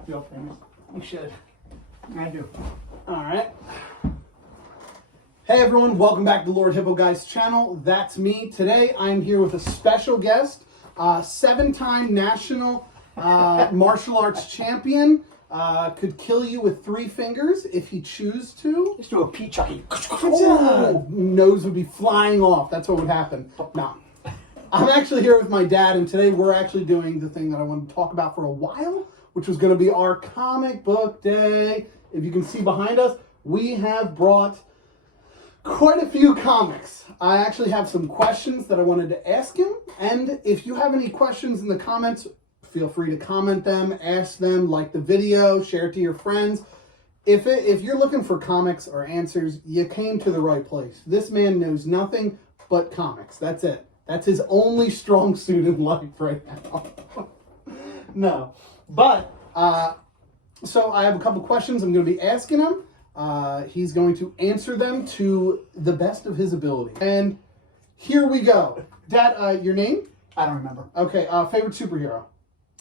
I feel famous. You should. I do. All right. Hey everyone, welcome back to Lordhippo Guy's channel. That's me. Today I'm here with a special guest, 7-time national martial arts champion. Could kill you with 3 fingers if he choose to. Just do a peach chucky. Oh, nose would be flying off. That's what would happen. No. I'm actually here with my dad, and today we're actually doing the thing that I wanted to talk about for a while, which was going to be our comic book day. If you can see behind us, we have brought quite a few comics. I actually have some questions that I wanted to ask him, and if you have any questions in the comments, feel free to comment them, ask them, like the video, share it to your friends. If you're looking for comics or answers, you came to the right place. This man knows nothing but comics. That's it. That's his only strong suit in life right now. No. But, so I have a couple questions I'm going to be asking him. He's going to answer them to the best of his ability. And here we go. Dad, your name? I don't remember. Okay, favorite superhero?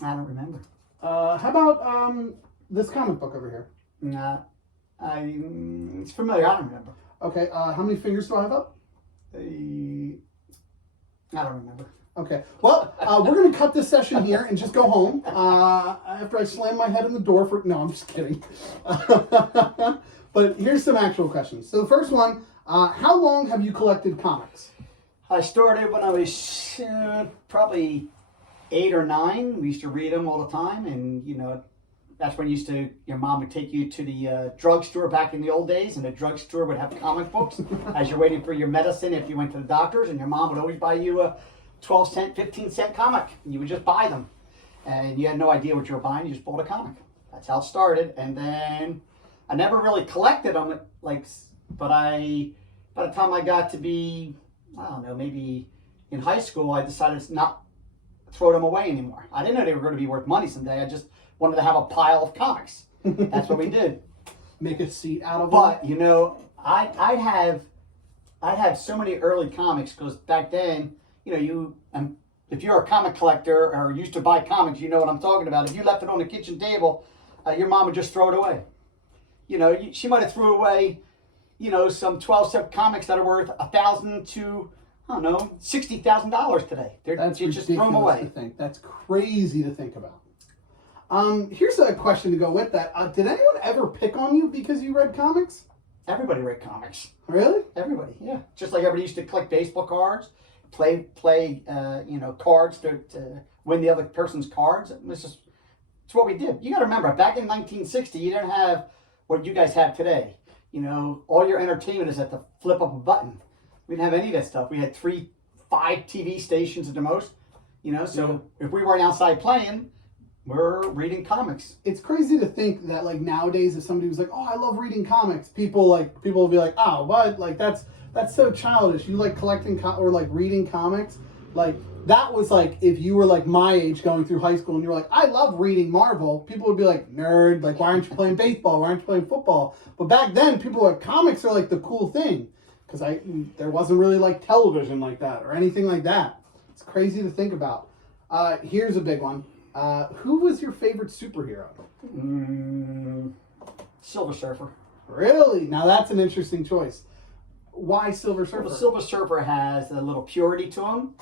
I don't remember. How about this comic book over here? Nah. It's familiar. I don't remember. Okay, how many fingers do I have up? I don't remember. Okay, well, we're going to cut this session here and just go home after I slam my head in the door for... No, I'm just kidding. But here's some actual questions. So the first one, how long have you collected comics? I started when I was probably 8 or 9. We used to read them all the time, and, you know, that's when your mom would take you to the drugstore back in the old days, and the drugstore would have comic books as you're waiting for your medicine if you went to the doctor's, and your mom would always buy you a 12-cent, 15-cent comic, and you would just buy them. And you had no idea what you were buying, you just bought a comic. That's how it started, and then I never really collected them, but by the time I got to be, I don't know, maybe in high school, I decided to not throw them away anymore. I didn't know they were going to be worth money someday. I just wanted to have a pile of comics. That's what we did. Make a seat out of But, you know, I'd have so many early comics, because back then, you know, if you're a comic collector or used to buy comics, you know what I'm talking about. If you left it on the kitchen table, your mom would just throw it away. You know, she might have threw away, you know, some 12-cent comics that are worth $1,000 to, I don't know, $60,000 today. That's you just throw them away. To think. That's crazy to think about. Here's a question to go with that. Did anyone ever pick on you because you read comics? Everybody read comics. Really? Everybody, yeah. Just like everybody used to collect baseball cards, play you know, cards to win the other person's cards. It's what we did. You got to remember, back in 1960, you didn't have what you guys have today. You know, all your entertainment is at the flip of a button. We didn't have any of that stuff. We had 3, 5 TV stations at the most. You know, so if we weren't outside playing, we're reading comics. It's crazy to think that, like, nowadays, if somebody was like, "Oh, I love reading comics," people will be like, "Oh, what? Like, that's so childish. You like collecting or like reading comics?" Like, that was like if you were like my age going through high school and you were like, "I love reading Marvel," people would be like, "Nerd! Like, why aren't you playing baseball? Why aren't you playing football?" But back then, people were like, comics are like the cool thing, because there wasn't really like television like that or anything like that. It's crazy to think about. Here's a big one. Who was your favorite superhero? Silver Surfer. Really? Now that's an interesting choice. Why Silver Surfer? Well, Silver Surfer has a little purity to him,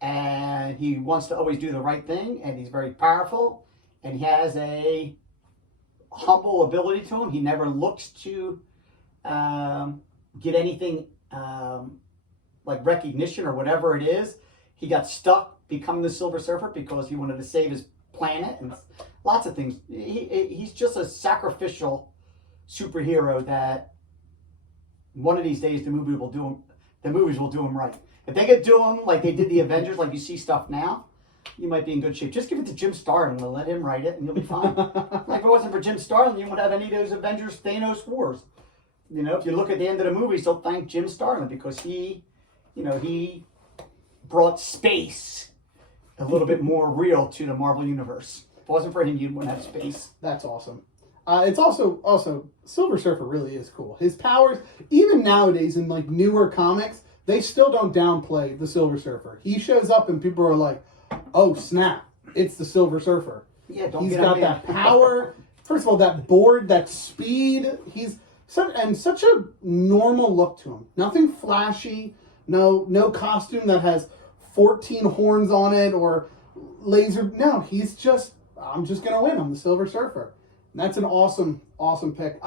and he wants to always do the right thing, and he's very powerful, and he has a humble ability to him. He never looks to get anything like recognition or whatever it is. He got stuck becoming the Silver Surfer because he wanted to save his planet and lots of things. He's just a sacrificial superhero that one of these days the movies will do him right. If they could do him like they did the Avengers, like you see stuff now, you might be in good shape. Just give it to Jim Starlin and let him write it, and you'll be fine. Like, if it wasn't for Jim Starlin, you wouldn't have any of those Avengers Thanos wars. You know, if you look at the end of the movies, they'll thank Jim Starlin because he brought space a little bit more real to the Marvel Universe. If it wasn't for him, you wouldn't have space. That's awesome. It's also Silver Surfer really is cool. His powers, even nowadays in like newer comics, they still don't downplay the Silver Surfer. He shows up and people are like, "Oh snap, it's the Silver Surfer." Yeah, don't He's get got him that in. power. First of all, that board, that speed. He's such a normal look to him. Nothing flashy. No costume that has 14 horns on it or laser. No, he's just, I'm just gonna win. I'm the Silver Surfer. And that's an awesome pick.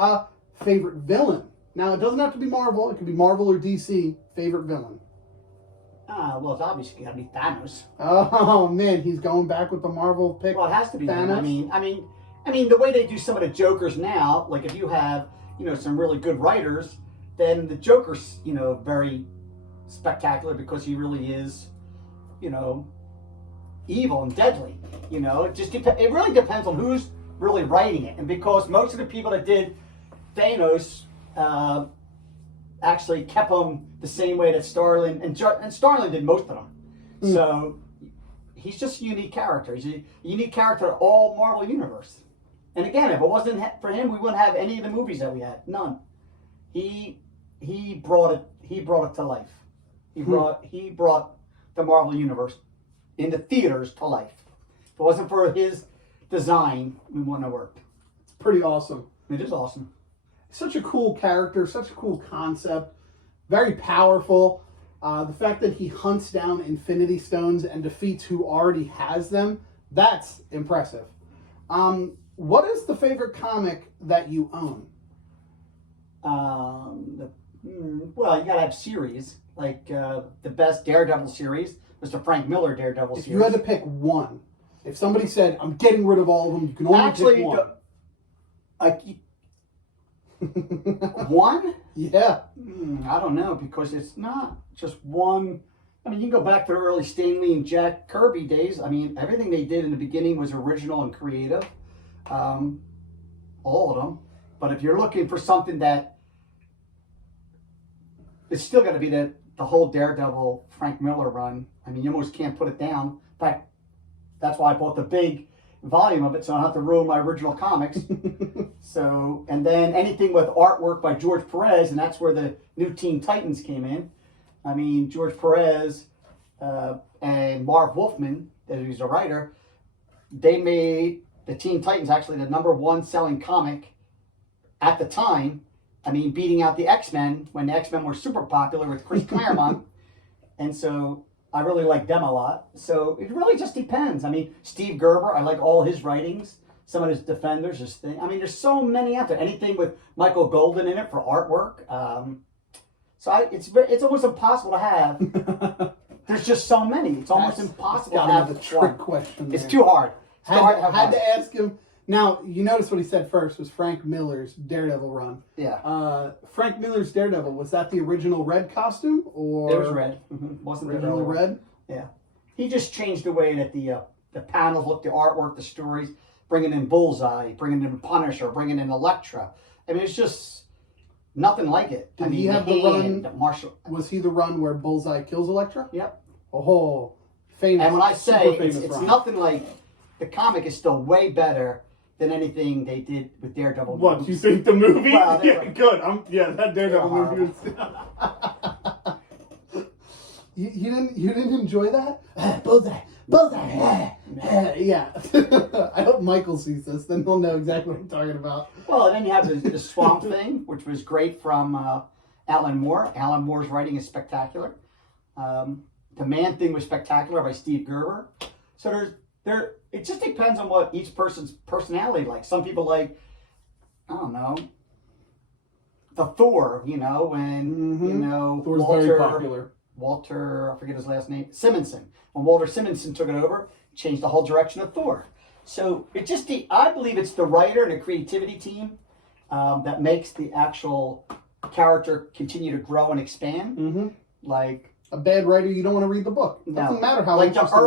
Favorite villain. Now it doesn't have to be Marvel. It could be Marvel or DC. Favorite villain. Well, it's obviously got to be Thanos. Oh man, he's going back with the Marvel pick. Well, it has to be him. Thanos. I mean, the way they do some of the Jokers now, like if you have, some really good writers, then the Joker's, very spectacular because he really is, evil and deadly. It really depends on who's really writing it, and because most of the people that did Thanos actually kept him the same way that Starlin and Starlin did most of them. So he's just a unique character. He's a unique character to all Marvel universe. And again, if it wasn't for him, we wouldn't have any of the movies that we had. None. He brought it to life. He brought the Marvel universe in the theaters to life. If it wasn't for his design, we wouldn't have worked. It's pretty awesome. It is awesome. Such a cool character, such a cool concept, very powerful. The fact that he hunts down Infinity Stones and defeats who already has them, that's impressive. What is the favorite comic that you own? Well, you gotta have series. Like the best Daredevil series was the Frank Miller Daredevil series. If you had to pick one, if somebody said, I'm getting rid of all of them, you can only pick one. One? Yeah. I don't know, because it's not just one. I mean, you can go back to the early Stan Lee and Jack Kirby days. I mean, everything they did in the beginning was original and creative. All of them. But if you're looking for something that, it's still got to be the whole Daredevil Frank Miller run. I mean, you almost can't put it down. In fact, that's why I bought the big volume of it, so I don't have to ruin my original comics. So, and then anything with artwork by George Perez, and that's where the new Teen Titans came in. I mean, George Perez and Marv Wolfman, that he's a writer, they made the Teen Titans actually the #1 selling comic at the time. I mean, beating out the X-Men when the X-Men were super popular with Chris Claremont. And so I really like them a lot. So it really just depends. I mean, Steve Gerber, I like all his writings. Some of his Defenders, his thing. I mean, there's so many out there. Anything with Michael Golden in it for artwork. It's almost impossible to have. There's just so many. It's almost impossible to have the trick question. It's too hard. Had to ask him. Now, you notice what he said first was Frank Miller's Daredevil run. Yeah. Frank Miller's Daredevil, was that the original red costume? Or it was red. Mm-hmm. Wasn't originally red? Yeah. He just changed the way that the panels look, the artwork, the stories, bringing in Bullseye, bringing in Punisher, bringing in Elektra. I mean, it's just nothing like it. Did he have the run? Marshall. Was he the run where Bullseye kills Elektra? Yep. Oh, famous. And when I say it's run. nothing like, the comic is still way better than anything they did with Daredevil. What, you think the movie? Well, yeah, good. That Daredevil movie was... you didn't enjoy that? Bullseye. Yeah. I hope Michael sees this, then he'll know exactly what I'm talking about. Well, and then you have the Swamp Thing, which was great from Alan Moore. Alan Moore's writing is spectacular. The Man Thing was spectacular by Steve Gerber. So it just depends on what each person's personality likes. Some people like, I don't know, the Thor, when, Thor's Walter, very popular. Walter, I forget his last name, Simonson. When Walter Simonson took it over, changed the whole direction of Thor. So I believe it's the writer and the creativity team that makes the actual character continue to grow and expand. Mm-hmm. Like a bad writer, you don't want to read the book. It doesn't matter how like interesting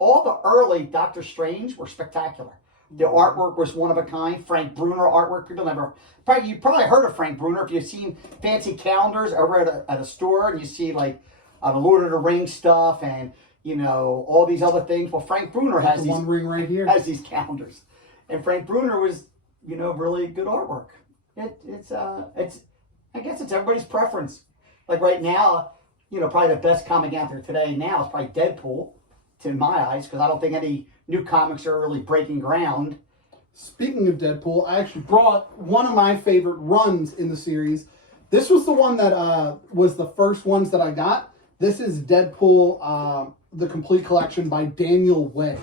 all the early Doctor Strange were spectacular. The artwork was one of a kind. Frank Bruner artwork. You probably heard of Frank Bruner if you've seen fancy calendars over at a store and you see like the Lord of the Rings stuff and all these other things. Well, Frank Bruner has these one ring right here. Has these calendars, and Frank Bruner was really good artwork. It's I guess it's everybody's preference. Like right now, probably the best comic out there today now is probably Deadpool, to my eyes, because I don't think any new comics are really breaking ground. Speaking of Deadpool, I actually brought one of my favorite runs in the series. This was the one that was the first ones that I got. This is Deadpool, the complete collection by Daniel Way.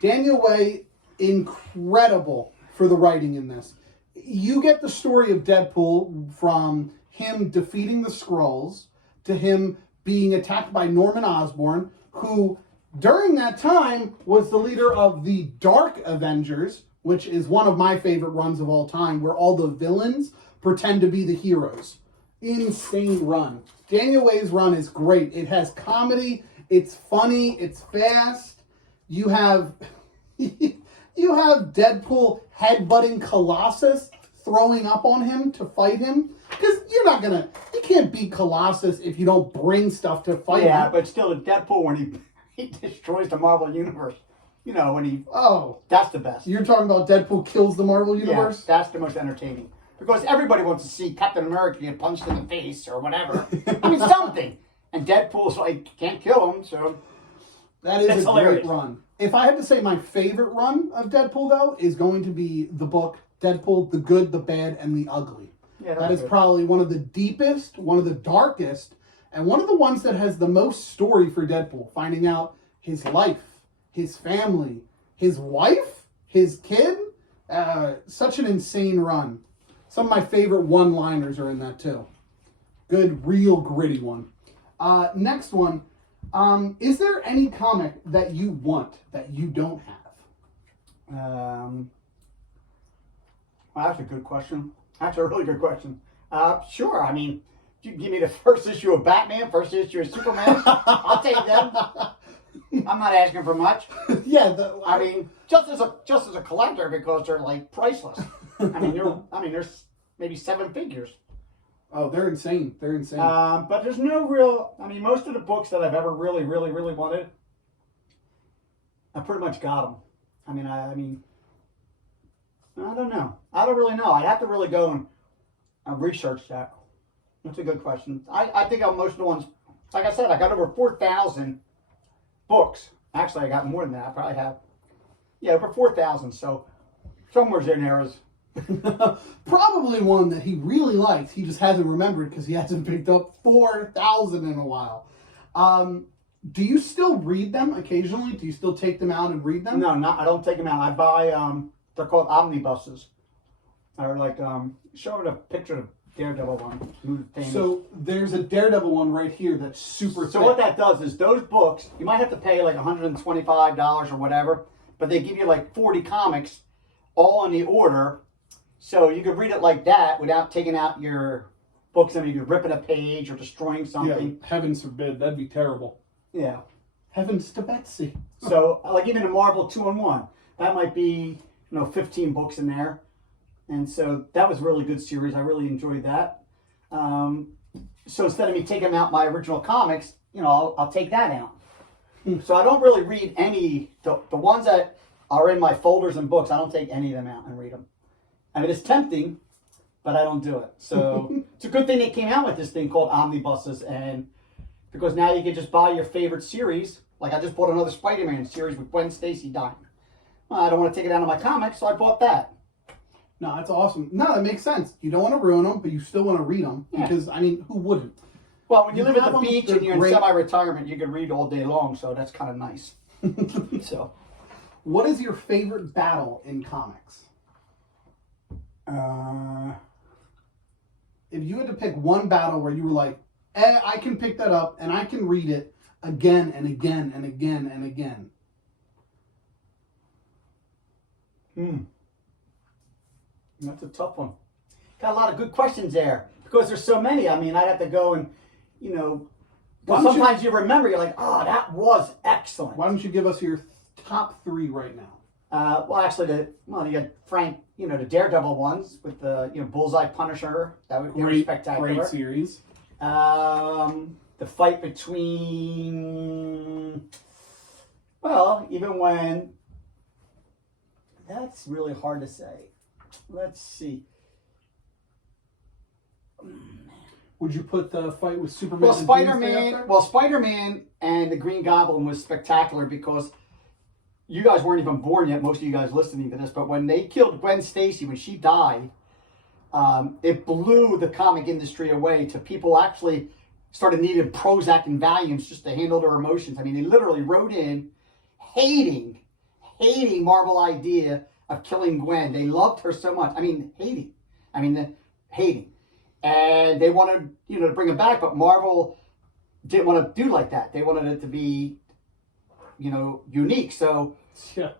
Daniel Way, incredible for the writing in this. You get the story of Deadpool from him defeating the Skrulls to him being attacked by Norman Osborn, who during that time was the leader of the Dark Avengers, which is one of my favorite runs of all time, where all the villains pretend to be the heroes. Insane run. Daniel Way's run is great. It has comedy, it's funny, it's fast. You have Deadpool headbutting Colossus, throwing up on him to fight him. Because you can't beat Colossus if you don't bring stuff to fight him. Yeah, but still, Deadpool, when he destroys the Marvel Universe, that's the best. You're talking about Deadpool kills the Marvel Universe? Yeah, that's the most entertaining. Because everybody wants to see Captain America get punched in the face or whatever. I mean, something. And Deadpool's like, can't kill him, so... That is a hilarious. great run. If I had to say my favorite run of Deadpool, though, is going to be the book Deadpool, the Good, the Bad, and the Ugly. Yeah, that is probably one of the deepest, one of the darkest, and one of the ones that has the most story for Deadpool. Finding out his life, his family, his wife, his kid. Such an insane run. Some of my favorite one-liners are in that, too. Good, real gritty one. Next one. Is there any comic that you want that you don't have? Well, that's a good question. That's a really good question. Sure. I mean, you give me the first issue of Batman, first issue of Superman. I'll take them. I'm not asking for much. Yeah. I mean, just as a collector, because they're like priceless. I mean, there's maybe 7 figures. Oh, they're insane. They're insane. But there's no real... I mean, most of the books that I've ever really, really, really wanted, I pretty much got them. I don't know. I don't really know. I'd have to really go and research that. That's a good question. I think most of the ones... Like I said, I got over 4,000 books. Actually, I got more than that. I probably have... Yeah, over 4,000. So, somewhere's in there is... Probably one that he really likes. He just hasn't remembered because he hasn't picked up 4,000 in a while. Do you still read them occasionally? Do you still take them out and read them? No, I don't take them out. I buy, they're called omnibuses. Or like, showing a picture of Daredevil one. So there's a Daredevil one right here that's super thick. So what that does is those books, you might have to pay like $125 or whatever, but they give you like 40 comics all in the order. So you could read it like that without taking out your books. I mean, you could rip a page or destroying something. Yeah, heavens forbid. That'd be terrible. Yeah. Heavens to Betsy. So, like even the Marvel 2-in-1, that might be, 15 books in there. And so that was a really good series. I really enjoyed that. So instead of me taking out my original comics, I'll take that out. So I don't really read any, the ones that are in my folders and books, I don't take any of them out and read them. I mean, it's tempting, but I don't do it. So it's a good thing they came out with this thing called omnibuses, and because now you can just buy your favorite series. Like I just bought another Spider-Man series with Gwen Stacy dying. Well, I don't want to take it out of my comics, so I bought that. No, that's awesome. No, that makes sense. You don't want to ruin them, but you still want to read them. Yeah. Because, who wouldn't? Well, when you live at the beach and you're in semi-retirement, you can read all day long, so that's kind of nice. So, what is your favorite battle in comics? If you had to pick one battle where you were like, I can pick that up and I can read it again and again and again and again. That's a tough one. Got a lot of good questions there because there's so many. I mean, I'd have to go and, sometimes you remember, you're like, oh, that was excellent. Why don't you give us your top 3 right now? You got Frank, the Daredevil ones with the, Bullseye Punisher. That would be spectacular. Great series. The fight between, even when, that's really hard to say. Let's see. Would you put the fight with Superman? Spider-Man and the Green Goblin was spectacular because you guys weren't even born yet, most of you guys listening to this, but when they killed Gwen Stacy, when she died, it blew the comic industry away to people actually started needing Prozac and Valiums just to handle their emotions. I mean, they literally wrote in hating Marvel idea of killing Gwen. They loved her so much. I mean, hating. And they wanted, to bring it back, but Marvel didn't want to do like that. They wanted it to be, unique. So, yeah.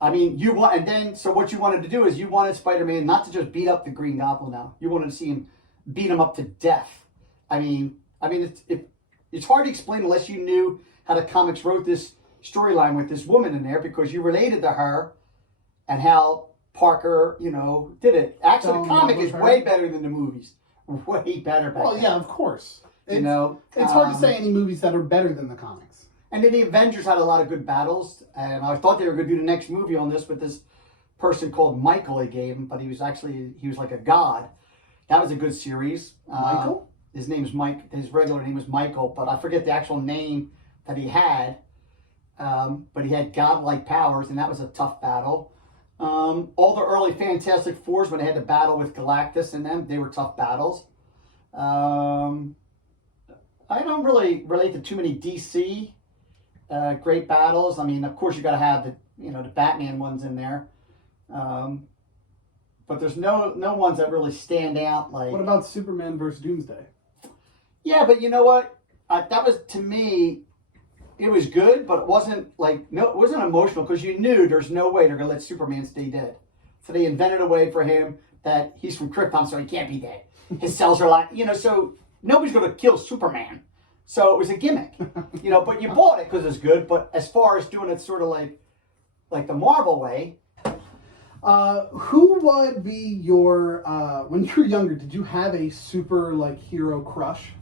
I mean, so what you wanted to do is you wanted Spider-Man not to just beat up the Green Goblin now. You wanted to see him beat him up to death. I mean, it's hard to explain unless you knew how the comics wrote this storyline with this woman in there, because you related to her and how Parker, did it. Actually, the comic is way better than the movies. Way better back Well, then. yeah, of course. It's It's hard to say any movies that are better than the comics. And then the Avengers had a lot of good battles, and I thought they were going to do the next movie on this with this person called Michael they gave him, but he was like a god. That was a good series. Michael? His name's Mike. His regular name was Michael, but I forget the actual name that he had. But he had godlike powers, and that was a tough battle. All the early Fantastic Fours, when they had to battle with Galactus and them, they were tough battles. I don't really relate to too many DC great battles. I mean, of course, you got to have the Batman ones in there, but there's no ones that really stand out. Like, what about Superman versus Doomsday? Yeah, but you know what? That was, to me, it was good, but it wasn't it wasn't emotional, because you knew there's no way they're gonna let Superman stay dead. So they invented a way for him that he's from Krypton, so he can't be dead. His cells are so nobody's gonna kill Superman. So it was a gimmick, but you bought it because it's good. But as far as doing it sort of like the Marvel way. Who would be your, when you were younger, did you have a super hero crush?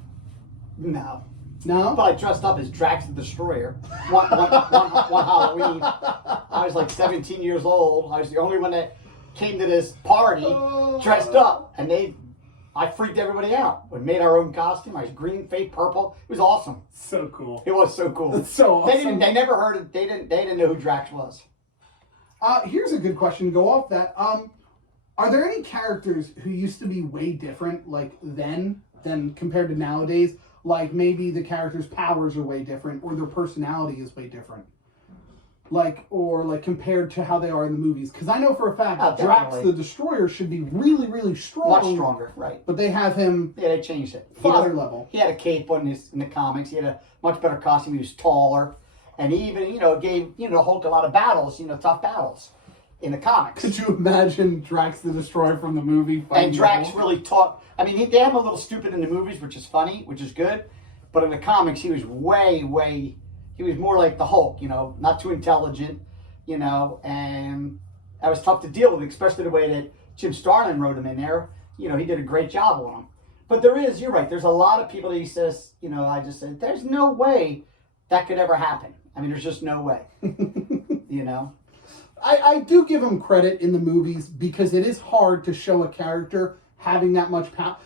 No. No? But I dressed up as Drax the Destroyer one Halloween. I was 17 years old. I was the only one that came to this party dressed up, and I freaked everybody out. We made our own costume. I was green, fake purple. It was awesome. So cool. It was so cool. It's so awesome. They never heard it. They didn't know who Drax was. Here's a good question to go off that. Are there any characters who used to be way different then than compared to nowadays? Like maybe the characters' powers are way different, or their personality is way different. Or compared to how they are in the movies. Because I know for a fact Drax the Destroyer should be really, really strong. Much stronger, right. But they have him... Yeah, they changed it. Father level. He had a cape in the comics. He had a much better costume. He was taller. And he even, gave, Hulk a lot of battles, tough battles in the comics. Could you imagine Drax the Destroyer from the movie? And Drax really taught... I mean, they have him a little stupid in the movies, which is funny, which is good. But in the comics, he was way... He was more like the Hulk, not too intelligent, and that was tough to deal with, especially the way that Jim Starlin wrote him in there. He did a great job on him. But you're right, there's a lot of people that he says, I just said, there's no way that could ever happen. I mean, there's just no way, I do give him credit in the movies because it is hard to show a character having that much power.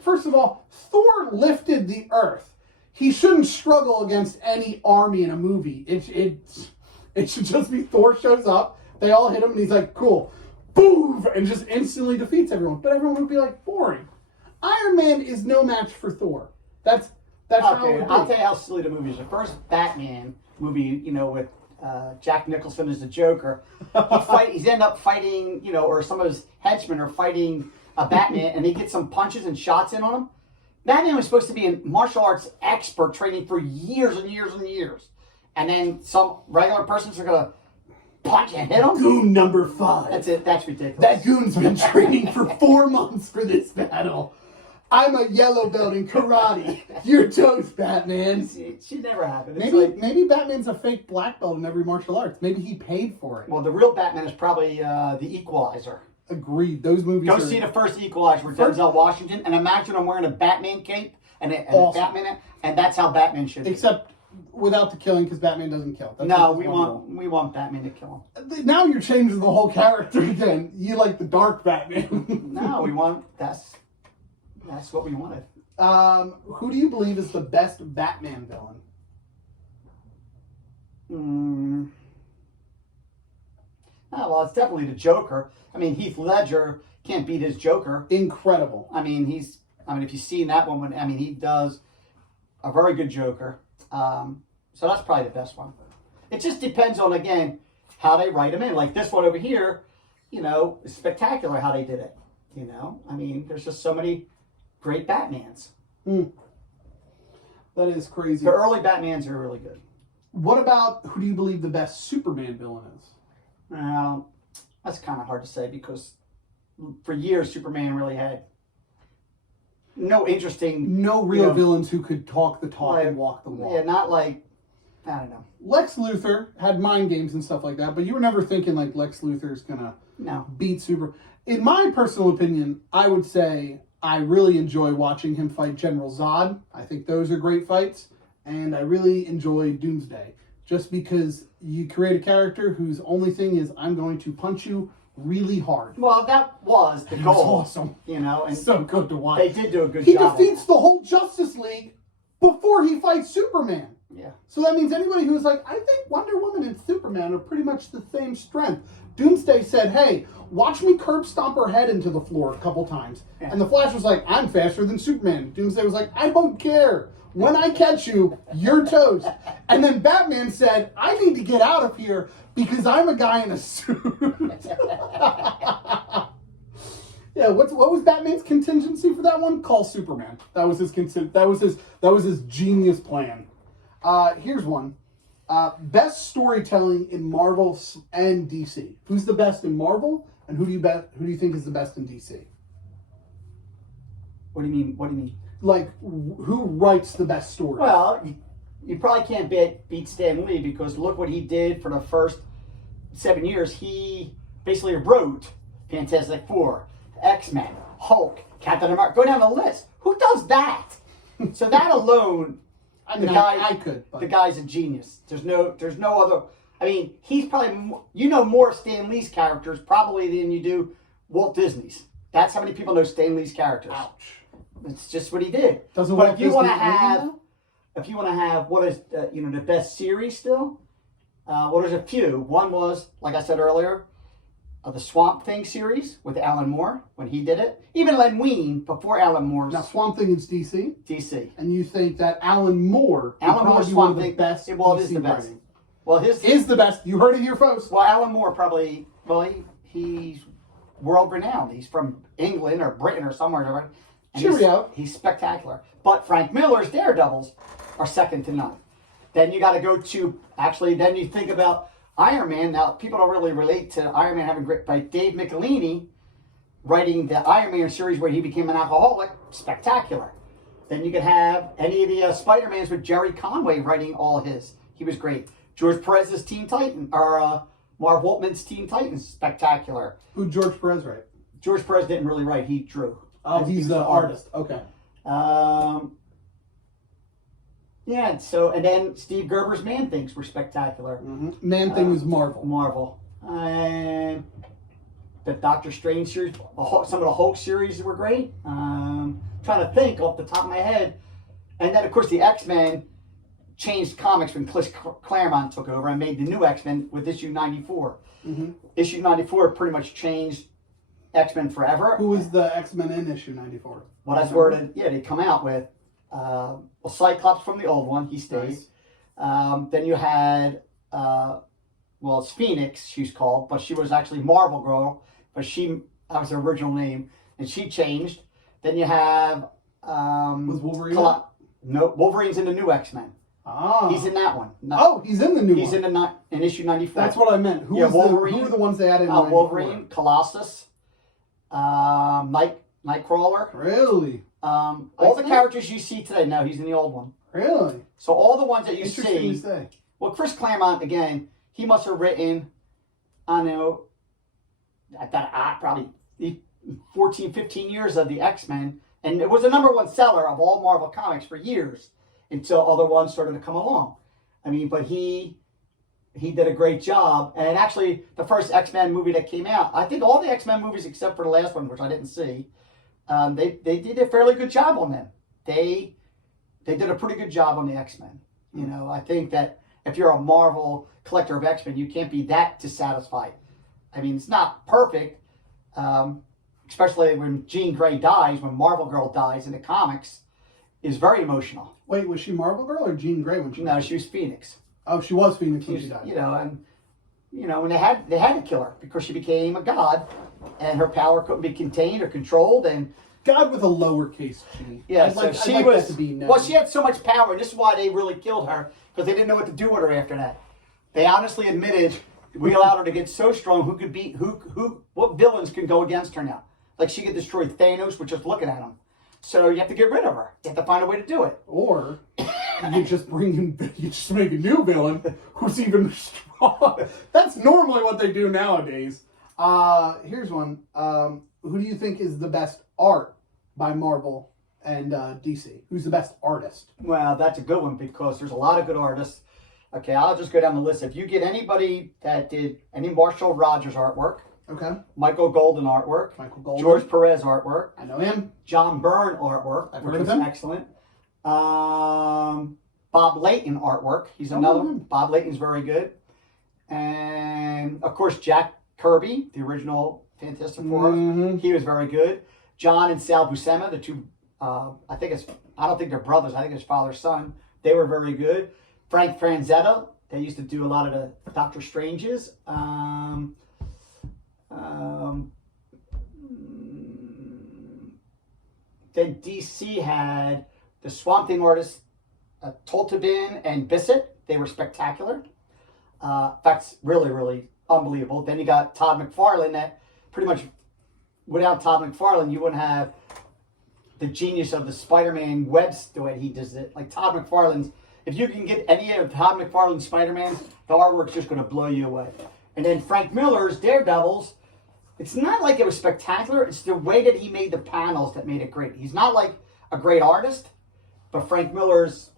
First of all, Thor lifted the earth. He shouldn't struggle against any army in a movie. It should just be Thor shows up, they all hit him, and he's like, cool, boom, and just instantly defeats everyone. But everyone would be boring. Iron Man is no match for Thor. That's how it would be. I'll tell you how silly the movie is. The first Batman movie, with Jack Nicholson as the Joker, he's end up fighting, or some of his henchmen are fighting a Batman, and they get some punches and shots in on him. Batman was supposed to be a martial arts expert training for years and years and years. And then some regular person's going to punch and hit him? Goon number 5. That's it. That's ridiculous. That goon's been training for 4 months for this battle. I'm a yellow belt in karate. You're toast, Batman. It should never happen. Maybe Batman's a fake black belt in every martial arts. Maybe he paid for it. Well, the real Batman is probably the Equalizer. Agreed. Those movies Go see the first Equalizer with Denzel Washington, and imagine him wearing a Batman cape and awesome. Batman, and that's how Batman should be. Except without the killing, because Batman doesn't kill. We want Batman to kill him. Now you're changing the whole character again. You like the dark Batman. No, that's what we wanted. Who do you believe is the best Batman villain? Oh, well, it's definitely the Joker. I mean, Heath Ledger can't beat his Joker. Incredible. I mean, if you've seen that one, he does a very good Joker. So that's probably the best one. It just depends on, again, how they write him in. Like this one over here, is spectacular how they did it. I mean, there's just so many great Batmans. That is crazy. The early Batmans are really good. What about, who do you believe the best Superman villain is? Well, that's kind of hard to say because for years Superman really had no interesting... No real villains who could talk the talk and walk the walk. Yeah, not like, I don't know. Lex Luthor had mind games and stuff like that, but you were never thinking like Lex Luthor's going to beat Super... In my personal opinion, I would say I really enjoy watching him fight General Zod. I think those are great fights. And I really enjoy Doomsday. Just because you create a character whose only thing is, I'm going to punch you really hard. Well, that was the goal. It was awesome. And so good to watch. They did do a good He job. defeats the whole Justice League before he fights Superman. Yeah. So that means anybody who's like, I think Wonder Woman and Superman are pretty much the same strength. Doomsday said, hey, watch me curb stomp her head into the floor a couple times. Yeah. And the Flash was like, I'm faster than Superman. Doomsday was like, I don't care. When I catch you, you're toast. And then Batman said, I need to get out of here because I'm a guy in a suit. Yeah, what was Batman's contingency for that one? Call Superman. That was his genius plan. Here's one. Best storytelling in Marvel and DC. Who's the best in Marvel, and who do you think is the best in DC? What do you mean? Like, who writes the best story? Well, you probably can't beat Stan Lee because look what he did for the first 7 years. He basically wrote Fantastic Four, X-Men, Hulk, Captain America. Go down the list. Who does that? So that alone, I could. But... The guy's a genius. There's no other. I mean, he's probably more of Stan Lee's characters probably than you do Walt Disney's. That's how many people know Stan Lee's characters. Ouch. It's just what he did. But if you want to have what is the best series still, well, there's a few. One was, like I said earlier, the Swamp Thing series with Alan Moore when he did it. Even Len Wein before Alan Moore's. Now Swamp Thing is DC. DC. And you think that Alan Moore's Swamp Thing best? Well, it is the best. Writing. Well, his is the best. You heard it here first. Well, Alan Moore probably. Well, he's world renowned. He's from England or Britain or somewhere. Cheerio. He's spectacular. But Frank Miller's Daredevils are second to none. Then you got to go to, then you think about Iron Man. Now, people don't really relate to Iron Man having great, but Dave Michelini writing the Iron Man series where he became an alcoholic, spectacular. Then you could have any of the Spider-Mans with Jerry Conway writing all his. He was great. George Perez's Teen Titan, or Marv Wolfman's Teen Titans, spectacular. Who George Perez write? George Perez didn't really write, he drew. Oh, he's the artist. Okay. Yeah, so, and then Steve Gerber's Man-Things were spectacular. Mm-hmm. Man-Thing was Marvel. Marvel. And the Doctor Strange series, some of the Hulk series were great. Trying to think off the top of my head. And then, of course, the X-Men changed comics when Chris Claremont took over and made the new X-Men with issue 94. Mm-hmm. Issue 94 pretty much changed X-Men forever. Who was the X-Men in issue 94? Well, that's where they come out with. Cyclops from the old one, he stays. Nice. Then you had, it's Phoenix, she's called, but she was actually Marvel Girl, but that was her original name, and she changed. Then you have... was Wolverine? No, Wolverine's in the new X-Men. Ah. He's in that one. He's in the new one. He's in issue 94. That's what I meant. Who are the ones they added in 94? Wolverine, Colossus, Nightcrawler. Really? All the characters you see today, no, he's in the old one. Really? So all the ones that you Interesting see. To say. Well, Chris Claremont, again, he must have written, probably 14, 15 years of the X-Men. And it was a #1 seller of all Marvel comics for years until other ones started to come along. I mean, but he did a great job. And actually, the first X-Men movie that came out, I think all the X-Men movies except for the last one, which I didn't see, they did a fairly good job on them. They did a pretty good job on the X-Men. You know, I think that if you're a Marvel collector of X-Men, you can't be that dissatisfied. I mean, it's not perfect, especially when Jean Grey dies, when Marvel Girl dies in the comics, is very emotional. Wait, was she Marvel Girl or Jean Grey when she? No, she was Phoenix. Oh, she was Phoenix when she died. You know, and when they had to kill her because she became a god, and her power couldn't be contained or controlled, and God with a lowercase G. yeah, I'd so like, she I'd like was. that to be known. Well, she had so much power, and this is why they really killed her because they didn't know what to do with her after that. They honestly admitted we allowed her to get so strong. Who could beat what villains can go against her now? Like she could destroy Thanos with just looking at him. So you have to get rid of her. You have to find a way to do it. Or you just make a new villain who's even strong. That's normally what they do nowadays. Here's one. Who do you think is the best art by Marvel and DC? Who's the best artist? Well, that's a good one because there's a lot of good artists. Okay, I'll just go down the list. If you get anybody that did any Marshall Rogers artwork, Okay. Michael Golden artwork, Michael Golden. George Perez artwork, I know him. John Byrne artwork, I've which heard of was him. excellent. Bob Layton artwork. He's another one. Bob Layton's very good. And, of course, Jack Kirby, the original Fantastic Four. Mm-hmm. He was very good. John and Sal Buscema, the two, I don't think they're brothers. I think it's father, son. They were very good. Frank Franzetta, they used to do a lot of the Doctor Stranges. Then DC had the Swamp Thing artists, Toltebin and Bissett. They were spectacular. That's really, really unbelievable. Then you got Todd McFarlane that pretty much, without Todd McFarlane, you wouldn't have the genius of the Spider-Man webs the way he does it. Like Todd McFarlane's, if you can get any of Todd McFarlane's Spider-Man, the artwork's just going to blow you away. And then Frank Miller's Daredevils, it's not like it was spectacular. It's the way that he made the panels that made it great. He's not like a great artist, but Frank Miller's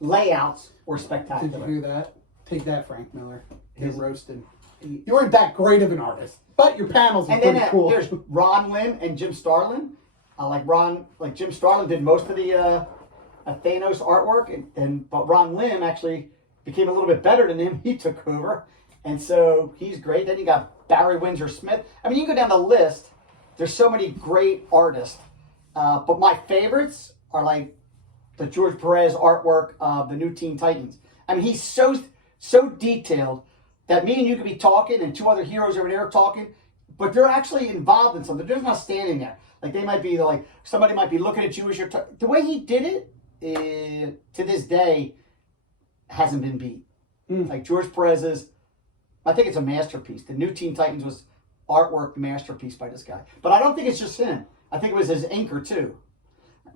layouts were spectacular. Did you hear that? Take that, Frank Miller. Get roasted. You weren't that great of an artist, but your panels are And pretty then cool. there's Ron Lim and Jim Starlin. Jim Starlin did most of the Thanos artwork, but Ron Lim actually became a little bit better than him. He took over, and so he's great. Then you got Barry Windsor Smith. I mean, you go down the list. There's so many great artists, but my favorites are like the George Perez artwork of the new Teen Titans. I mean, he's so detailed that me and you could be talking, and two other heroes over there talking, but they're actually involved in something. They're just not standing there. Like they might be like somebody might be looking at you as you're the way he did it to this day hasn't been beat. Like George Perez's, I think it's a masterpiece. The new Teen Titans was artwork masterpiece by this guy. But I don't think it's just him. I think it was his inker too,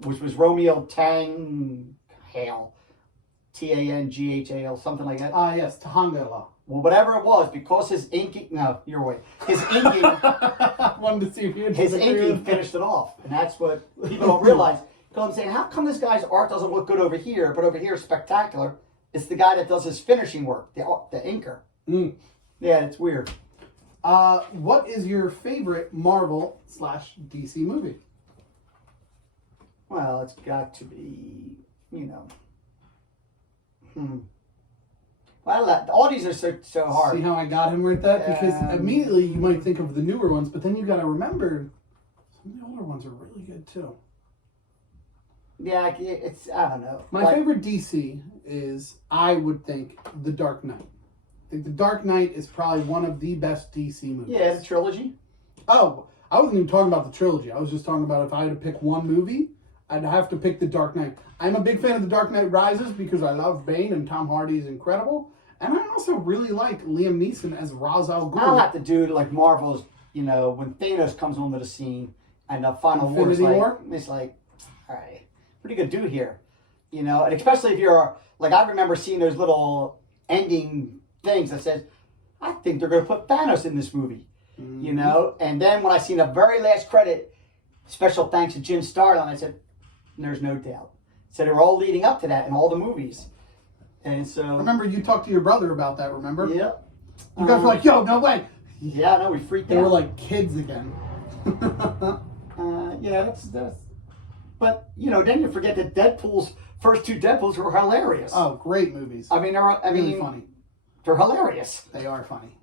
which was Romeo Tanghale, Tanghal, something like that. Yes, Tahangala. Well, whatever it was, because his inking, no, you're right. His inking, Wanted to see if you his inking finished it off. And that's what people don't realize. Because I'm saying, how come this guy's art doesn't look good over here, but over here is spectacular? It's the guy that does his finishing work, the inker. Yeah, it's weird. What is your favorite Marvel/DC movie? Well, it's got to be, Well, all these are so hard. See how I got him with that? Because immediately you might think of the newer ones, but then you got to remember some of the older ones are really good too. Yeah, I don't know. My favorite DC is, I would think, The Dark Knight. I think The Dark Knight is probably one of the best DC movies. Yeah, the trilogy. Oh, I wasn't even talking about the trilogy. I was just talking about if I had to pick one movie, I'd have to pick The Dark Knight. I'm a big fan of The Dark Knight Rises because I love Bane and Tom Hardy is incredible. And I also really like Liam Neeson as Ra's al Ghul. I'll have to do like Marvel's, when Thanos comes onto the scene and the final war is War? It's like, all right, what are you going to do here? And especially if you're, like, I remember seeing those little ending things that says, I think they're going to put Thanos in this movie, And then when I seen the very last credit, special thanks to Jim Starlin, I said, there's no doubt. So they were all leading up to that in all the movies. And so... Remember, you talked to your brother about that, remember? Yeah. You guys were like, yo, no way. Yeah, no, we freaked out. They were like kids again. Yeah, that's... But, then you forget that Deadpool's first two Deadpools were hilarious. Oh, great movies. I mean, really funny. They're hilarious. They are funny.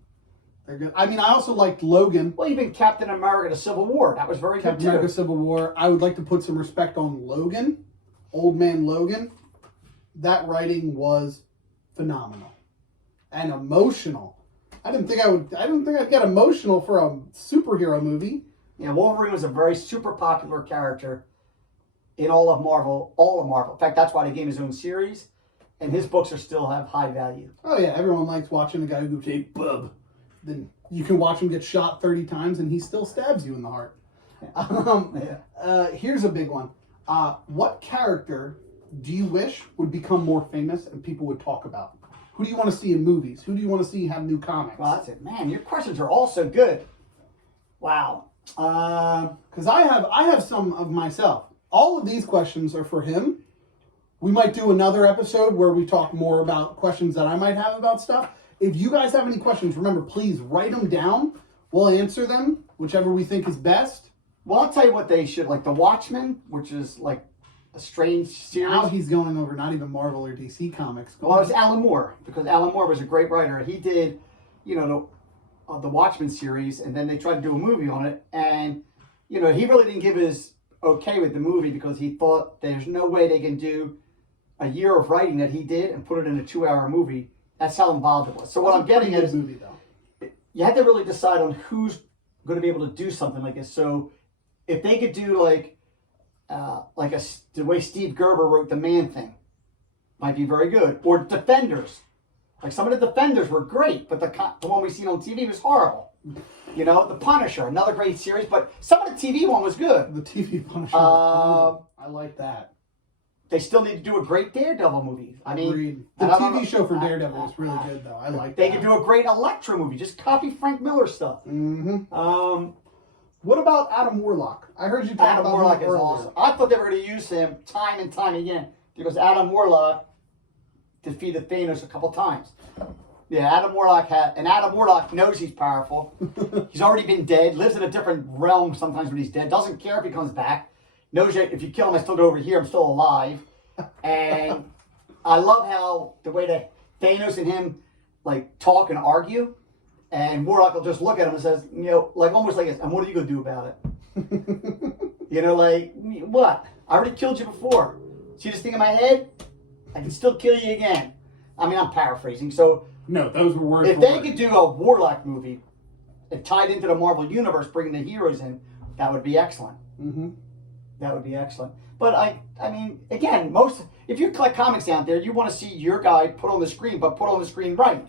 They're good. I mean, I also liked Logan. Well, even Captain America: The Civil War. That was very Captain good too. America: Civil War. I would like to put some respect on Logan, Old Man Logan. That writing was phenomenal and emotional. I didn't think I'd get emotional for a superhero movie. Yeah, Wolverine was a very super popular character in all of Marvel. All of Marvel. In fact, that's why they gave him his own series, and his books are still have high value. Oh yeah, everyone likes watching a guy who goes, "Hey, bub." Then you can watch him get shot 30 times, and he still stabs you in the heart. Here's a big one. What character do you wish would become more famous and people would talk about? Who do you want to see in movies? Who do you want to see have new comics? Well, that's it, man. Your questions are all so good. Wow. Because I have some of myself. All of these questions are for him. We might do another episode where we talk more about questions that I might have about stuff. If you guys have any questions, remember, please write them down. We'll answer them, whichever we think is best. Well, I'll tell you what they should, like The Watchmen, which is like a strange series. Now he's going over not even Marvel or DC comics. Well, it was Alan Moore, because Alan Moore was a great writer. He did, the Watchmen series, and then they tried to do a movie on it, and, he really didn't give his okay with the movie because he thought there's no way they can do a year of writing that he did and put it in a 2-hour movie. That's how involved it was. So what I'm getting at is, movie, though. You have to really decide on who's going to be able to do something like this. So if they could do the way Steve Gerber wrote the Man-Thing, might be very good. Or Defenders. Like some of the Defenders were great, but the one we seen on TV was horrible. The Punisher, another great series, but some of the TV one was good. The TV Punisher. I like that. They still need to do a great Daredevil movie. I mean, agreed. The TV show for Daredevil was really good, though. I like that. They could do a great Elektra movie. Just copy Frank Miller stuff. Mm-hmm. What about Adam Warlock? I heard you talk Adam about Warlock him is earlier. awesome. I thought they were going to use him time and time again because Adam Warlock defeated Thanos a couple times. Yeah, Adam Warlock knows he's powerful. He's already been dead, lives in a different realm sometimes when he's dead, doesn't care if he comes back, knows that if you kill him, I still go over here, I'm still alive. And I love how the way that Thanos and him talk and argue, and Warlock will just look at him and says, almost like this, and what are you going to do about it? What? I already killed you before. See this thing in my head? I can still kill you again. I mean, I'm paraphrasing. So, no, those were words. If they could do a Warlock movie and tied into the Marvel Universe, bringing the heroes in, that would be excellent. Mm-hmm. That would be excellent. But I mean, again, if you collect comics out there, you want to see your guy put on the screen, but put on the screen right.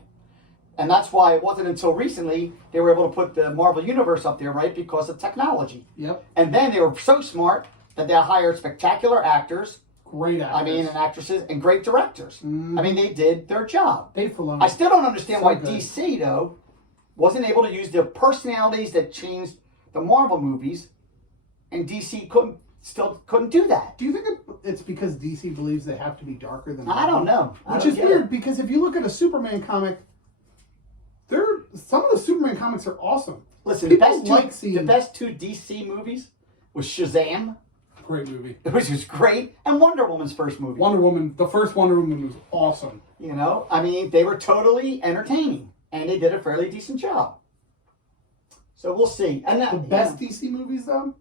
And that's why it wasn't until recently they were able to put the Marvel Universe up there, right? Because of technology. Yep. And then they were so smart that they hired spectacular actors. Great actors. And actresses and great directors. Mm. I mean, they did their job. Dave Filoni. I still don't understand why good. DC, though, wasn't able to use the personalities that changed the Marvel movies, and DC couldn't do that. Do you think it's because DC believes they have to be darker than Marvel? I don't know. Which is weird, because if you look at a Superman comic, some of the Superman comics are awesome. Listen, the best two DC movies was Shazam. Great movie. Which was great. And Wonder Woman's first movie. Wonder Woman, the first Wonder Woman was awesome. I mean, they were totally entertaining. And they did a fairly decent job. So we'll see. And the best DC movies, though?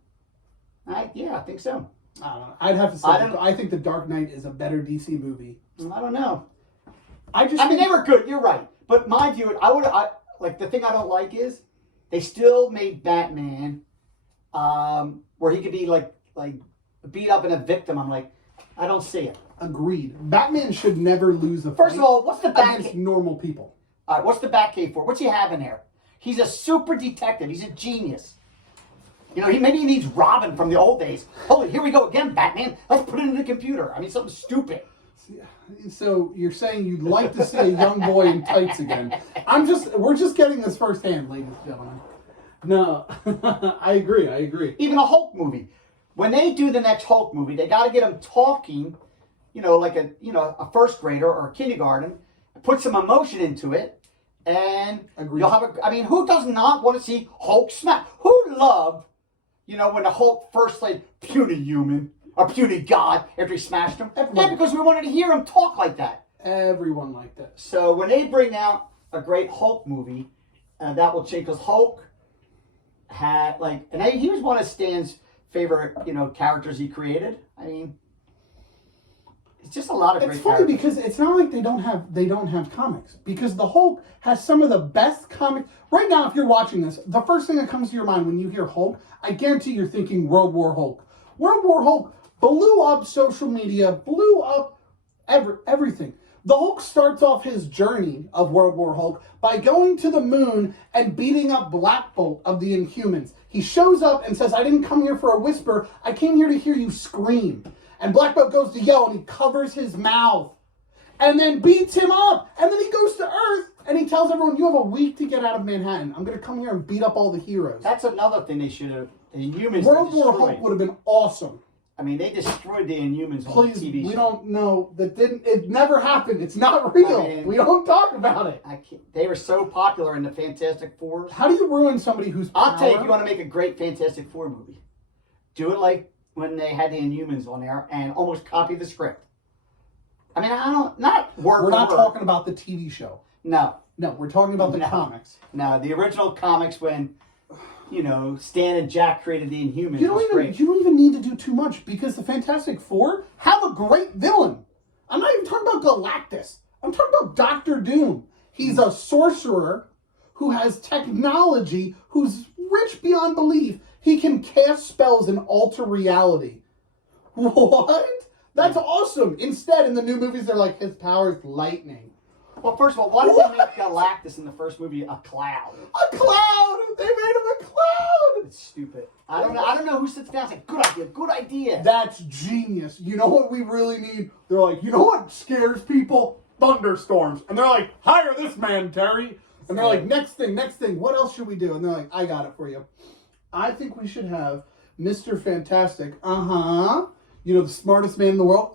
I think so. I don't know. I'd have to say, I think The Dark Knight is a better DC movie. I don't know. I mean, they were good. You're right. But my view, the thing I don't like is they still made Batman where he could be like beat up and a victim. I'm like, I don't see it. Agreed. Batman should never lose a fight. First of all, what's the against normal people? All right, what's the Batcave for? What's he have in there? He's a super detective. He's a genius. Maybe he needs Robin from the old days. Holy, here we go again, Batman. Let's put it in the computer. I mean, something stupid. So you're saying you'd like to see a young boy in tights again? We're just getting this firsthand, ladies and gentlemen. No, I agree. Even a Hulk movie. When they do the next Hulk movie, they got to get him talking, like a first grader or a kindergarten, put some emotion into it, and Agreed. You'll have who does not want to see Hulk smack? Who loved, when the Hulk first played puny human or puny god after he smashed him? Yeah, because we wanted to hear him talk like that. Everyone liked that. So when they bring out a great Hulk movie, that will change because Hulk had and he was one of Stan's favorite, characters he created. I mean, it's just a lot of great It's funny characters. because it's not like they don't have comics, because the Hulk has some of the best comics. Right now, if you're watching this, the first thing that comes to your mind when you hear Hulk, I guarantee you're thinking World War Hulk. World War Hulk blew up social media, blew up everything. The Hulk starts off his journey of World War Hulk by going to the moon and beating up Black Bolt of the Inhumans. He shows up and says, "I didn't come here for a whisper. I came here to hear you scream." And Black Bolt goes to yell, and he covers his mouth and then beats him up. And then he goes to Earth and he tells everyone, "You have a week to get out of Manhattan. I'm going to come here and beat up all the heroes." That's another thing they should have. The Inhumans World War destroyed. Hulk would have been awesome. I mean, they destroyed the Inhumans on Please, the TV show. we don't know. It never happened. It's not real. I mean, we don't talk about it. They were so popular in the Fantastic Four. How do you ruin somebody who's I'll tell you, if you want to make a great Fantastic Four movie, do it like when they had the Inhumans on there and almost copy the script. I mean, not word We're for not word. talking about the TV show. No, We're talking about the No. comics. no, the original comics when, Stan and Jack created the Inhumans. You was don't great. even need to do too much, because the Fantastic Four have a great villain. I'm not even talking about Galactus. I'm talking about Doctor Doom. He's a sorcerer who has technology, who's rich beyond belief. He can cast spells and alter reality. What? That's awesome. Instead, in the new movies, they're like, his power is lightning. Well, first of all, why did they make Galactus in the first movie a cloud? A cloud! They made him a cloud! It's stupid. I don't know who sits down and says, good idea. That's genius. You know what we really need? They're like, you know what scares people? Thunderstorms. And they're like, hire this man, Terry. And they're like, next thing. What else should we do? And they're like, I got it for you. I think we should have Mr. Fantastic. The smartest man in the world.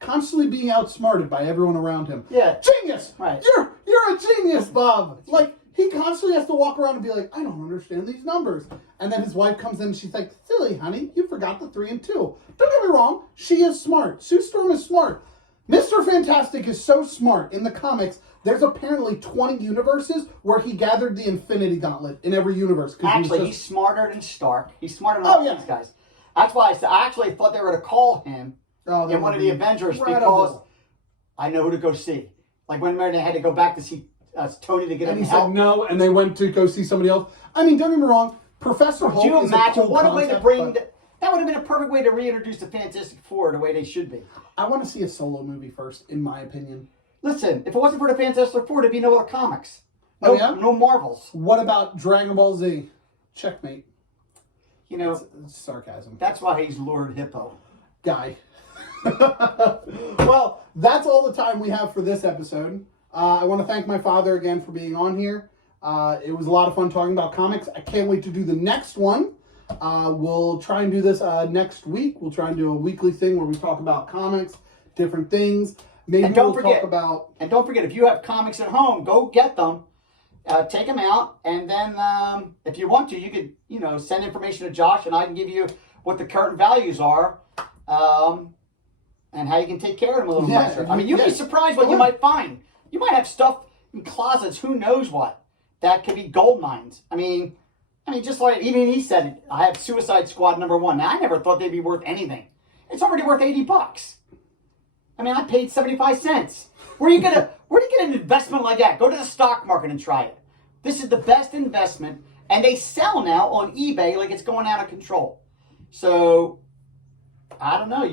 Constantly being outsmarted by everyone around him. Yeah. Genius! Right. You're a genius, Bob! Like, he constantly has to walk around and be like, I don't understand these numbers. And then his wife comes in and she's like, silly, honey, you forgot the 3 and 2. Don't get me wrong, she is smart. Sue Storm is smart. Mr. Fantastic is so smart. In the comics, there's apparently 20 universes where he gathered the Infinity Gauntlet in every universe. Actually, he's smarter than Stark. He's smarter than all these guys. That's why I actually thought they were going to call him in one of the Avengers because I know who to go see. Like when they had to go back to see Tony to get him and he help. said no, and they went to go see somebody else. I mean, don't get me wrong, Professor Hulk Do you is imagine a cool what a way to concept, bring... but That would have been a perfect way to reintroduce the Fantastic Four the way they should be. I want to see a solo movie first, in my opinion. Listen, if it wasn't for the Fantastic Four, there'd be no other comics. No, Oh, yeah? no Marvels. What about Dragon Ball Z? Checkmate. It's sarcasm. That's why he's Lordhippo. Guy. Well, that's all the time we have for this episode. I want to thank my father again for being on here. It was a lot of fun talking about comics. I can't wait to do the next one. We'll try and do this next week. We'll try and do a weekly thing where we talk about comics, different things. Maybe And don't we'll forget, talk about... And don't forget, if you have comics at home, go get them. Take them out, and then if you want to, you could, send information to Josh, and I can give you what the current values are, and how you can take care of them a little nicer. I mean, you'd be surprised what you might find. You might have stuff in closets, who knows what, that could be gold mines. I mean, just like even he said, I have Suicide Squad #1. Now, I never thought they'd be worth anything. It's already worth $80. I mean, I paid 75 cents. Where do you get an investment like that? Go to the stock market and try it. This is the best investment, and they sell now on eBay like it's going out of control. So, I don't know.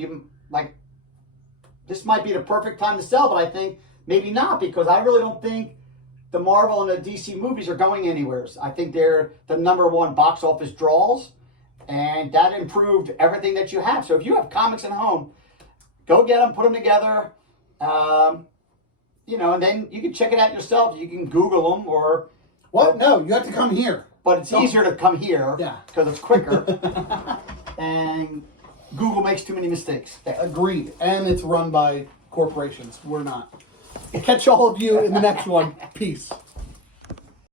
This might be the perfect time to sell, but I think maybe not, because I really don't think the Marvel and the DC movies are going anywhere. I think they're the #1 box office draws, and that improved everything that you have. So if you have comics at home, go get them, put them together, and then you can check it out yourself. You can Google them or... What? No, you have to come here. But it's easier to come here because it's quicker. And Google makes too many mistakes. Agreed. And it's run by corporations. We're not. Catch all of you in the next one. Peace.